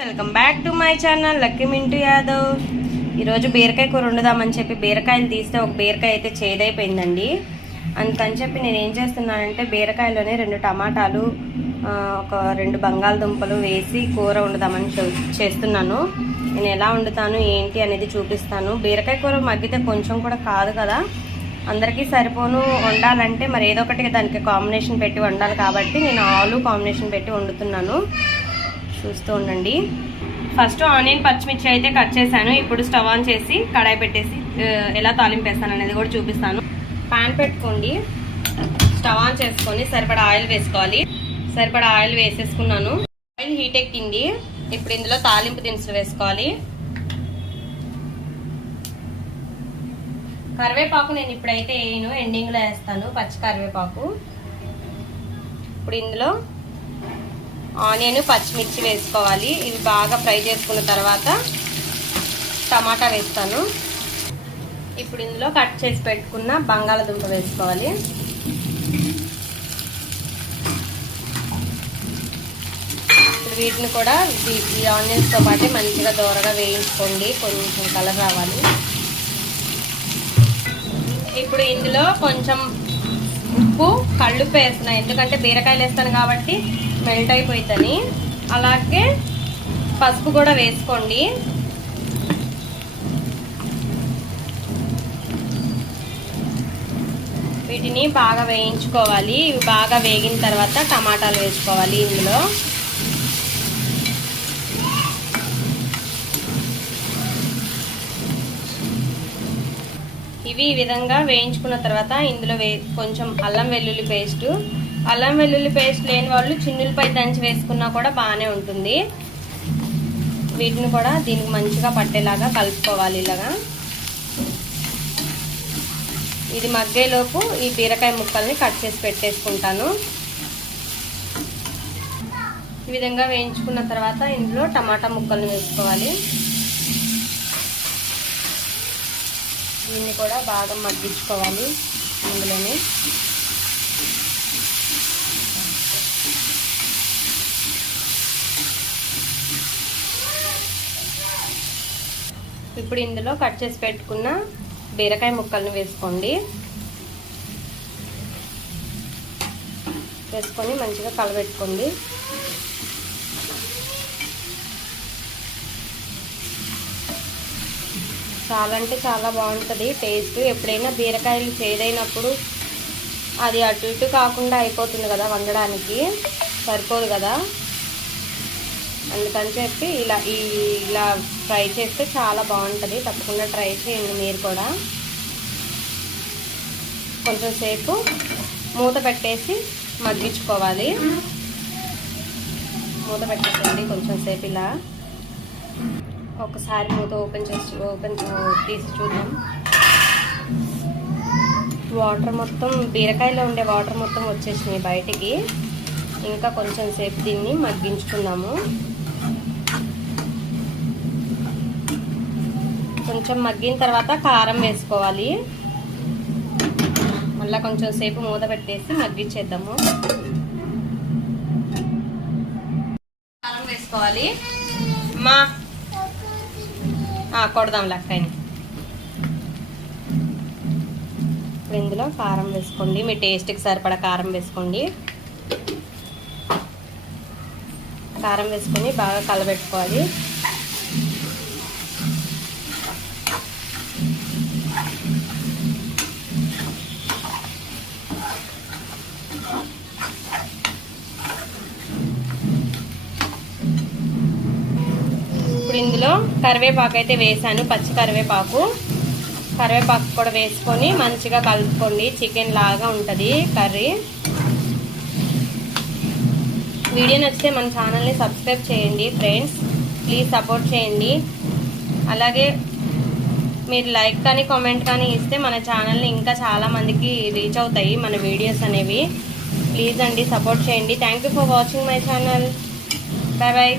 Welcome back to my channel Lucky Mintu Yadav. ఈరోజు బీరకాయ కూర వండుదామని చెప్పి బీరకాయలు తీస్తే ఒక బీరకాయ అయితే చేదైపోయిందండి. అందుకని చెప్పి నేను ఏం చేస్తున్నానంటే బీరకాయలోనే రెండు టమాటాలు ఒక రెండు బంగాళదుంపలు వేసి కూర వండుదామని చేస్తున్నాను. నేను ఎలా వండుతాను ఏంటి అనేది చూపిస్తాను. బీరకాయ కూర మగ్గితే కొంచెం కూడా కాదు కదా. అందరికీ సరిపోను. వండాలంటే మరి ఏదో ఒకటి దానికి కాంబినేషన్ పెట్టి వండాలి కాబట్టి నేను ఆలు కాంబినేషన్ పెట్టి వండుతున్నాను. చూస్తూ ఉండండి. ఫస్ట్ ఆనియన్ పచ్చిమిర్చి అయితే కట్ చేశాను. ఇప్పుడు స్టవ్ ఆన్ చేసి కడాయి పెట్టేసి ఎలా తాలింపు వేస్తాను అనేది కూడా చూపిస్తాను. పాన్ పెట్టుకోండి. స్టవ్ ఆన్ చేసుకొని సరిపడా ఆయిల్ వేసుకోవాలి. సరిపడా ఆయిల్ వేసేసుకున్నాను. ఆయిల్ హీట్ ఎక్కింది. ఇప్పుడు ఇందులో తాలింపు దినుసులు వేసుకోవాలి. కరివేపాకు నేను ఇప్పుడైతే వేయను ఎండింగ్లో వేస్తాను. పచ్చి కరివేపాకు. ఇప్పుడు ఇందులో ఆనియన్ పచ్చిమిర్చి వేసుకోవాలి. ఇవి బాగా ఫ్రై చేసుకున్న తర్వాత టమాటా వేస్తాను. ఇప్పుడు ఇందులో కట్ చేసి పెట్టుకున్న బంగాళదుంప వేసుకోవాలి. వీటిని కూడా ఈ ఆనియన్స్తో పాటు మంచిగా దూరగా వేయించుకోండి. కొంచెం కలర్ రావాలి. ఇప్పుడు ఇందులో కొంచెం ఉప్పు కళ్ళుప్పు వేస్తున్నా. ఎందుకంటే బీరకాయలు వేస్తాను కాబట్టి మెల్ట్ అయిపోతుంది అలాగే పసుపు కూడా వేసుకోండి. వీటిని బాగా వేయించుకోవాలి. ఇవి బాగా వేగిన తర్వాత టమాటాలు వేసుకోవాలి ఇందులో. ఇవి ఈ విధంగా వేయించుకున్న తర్వాత ఇందులో వే కొంచెం అల్లం వెల్లుల్లి పేస్టు అల్లం వెల్లుల్లి పేస్ట్ లేని వాళ్ళు చిన్నులపై దంచి వేసుకున్నా కూడా బాగానే ఉంటుంది. వీటిని కూడా దీనికి మంచిగా పట్టేలాగా కలుపుకోవాలి ఇలాగా. ఇది మగ్గేలోపు ఈ బీరకాయ ముక్కల్ని కట్ చేసి పెట్టేసుకుంటాను. ఈ విధంగా వేయించుకున్న తర్వాత ఇందులో టమాటా ముక్కల్ని వేసుకోవాలి. దీన్ని కూడా బాగా మగ్గించుకోవాలి ఇందులోనే. ఇప్పుడు ఇందులో కట్ చేసి పెట్టుకున్న బీరకాయ ముక్కల్ని వేసుకోండి. వేసుకొని మంచిగా కలబెట్టుకోండి. చాలా అంటే చాలా బాగుంటుంది. టేస్ట్ ఎప్పుడైనా బీరకాయలు చేదైనప్పుడు అది అటు ఇటు కాకుండా అయిపోతుంది కదా వండడానికి. సరిపోదు కదా. అందుకని చెప్పి ఇలా ఈ ఇలా ట్రై చేస్తే చాలా బాగుంటుంది. తప్పకుండా ట్రై చేయండి మీరు కూడా. కొంచెంసేపు మూత పెట్టేసి మగ్గించుకోవాలి. మూత పెట్టేసండి కొంచెం సేపు ఇలా. ఒకసారి మూత ఓపెన్ చేసి ఓపెన్ తీసి చూద్దాం. వాటర్ మొత్తం బీరకాయలో ఉండే వాటర్ మొత్తం వచ్చేసినాయి బయటికి. ఇంకా కొంచెం సేపు దీన్ని మగ్గించుకుందాము. కొంచెం మగ్గిన తర్వాత కారం వేసుకోవాలి. మళ్ళీ కొంచెం సేపు మూత పెట్టేసి మగ్గించేద్దాము. కారం వేసుకోవాలి. మా కొడదాం లెక్కని ఇప్పుడు ఇందులో కారం వేసుకోండి. మీ టేస్ట్కి సరిపడా కారం వేసుకోండి. కారం వేసుకొని బాగా కలబెట్టుకోవాలి. ఇందులో కరివేపాకు అయితే వేసాను పచ్చి కరివేపాకు. కరివేపాకు కూడా వేసుకొని మంచిగా కలుపుకోండి. చికెన్ లాగా ఉంటుంది కర్రీ. వీడియో నచ్చితే మన ఛానల్ని సబ్స్క్రైబ్ చేయండి ఫ్రెండ్స్. ప్లీజ్ సపోర్ట్ చేయండి. అలాగే మీరు లైక్ కానీ కామెంట్ కానీ ఇస్తే మన ఛానల్ని ఇంకా చాలా మందికి రీచ్ అవుతాయి మన వీడియోస్ అనేవి. ప్లీజ్ అండి సపోర్ట్ చేయండి. Thank you for watching my channel bye bye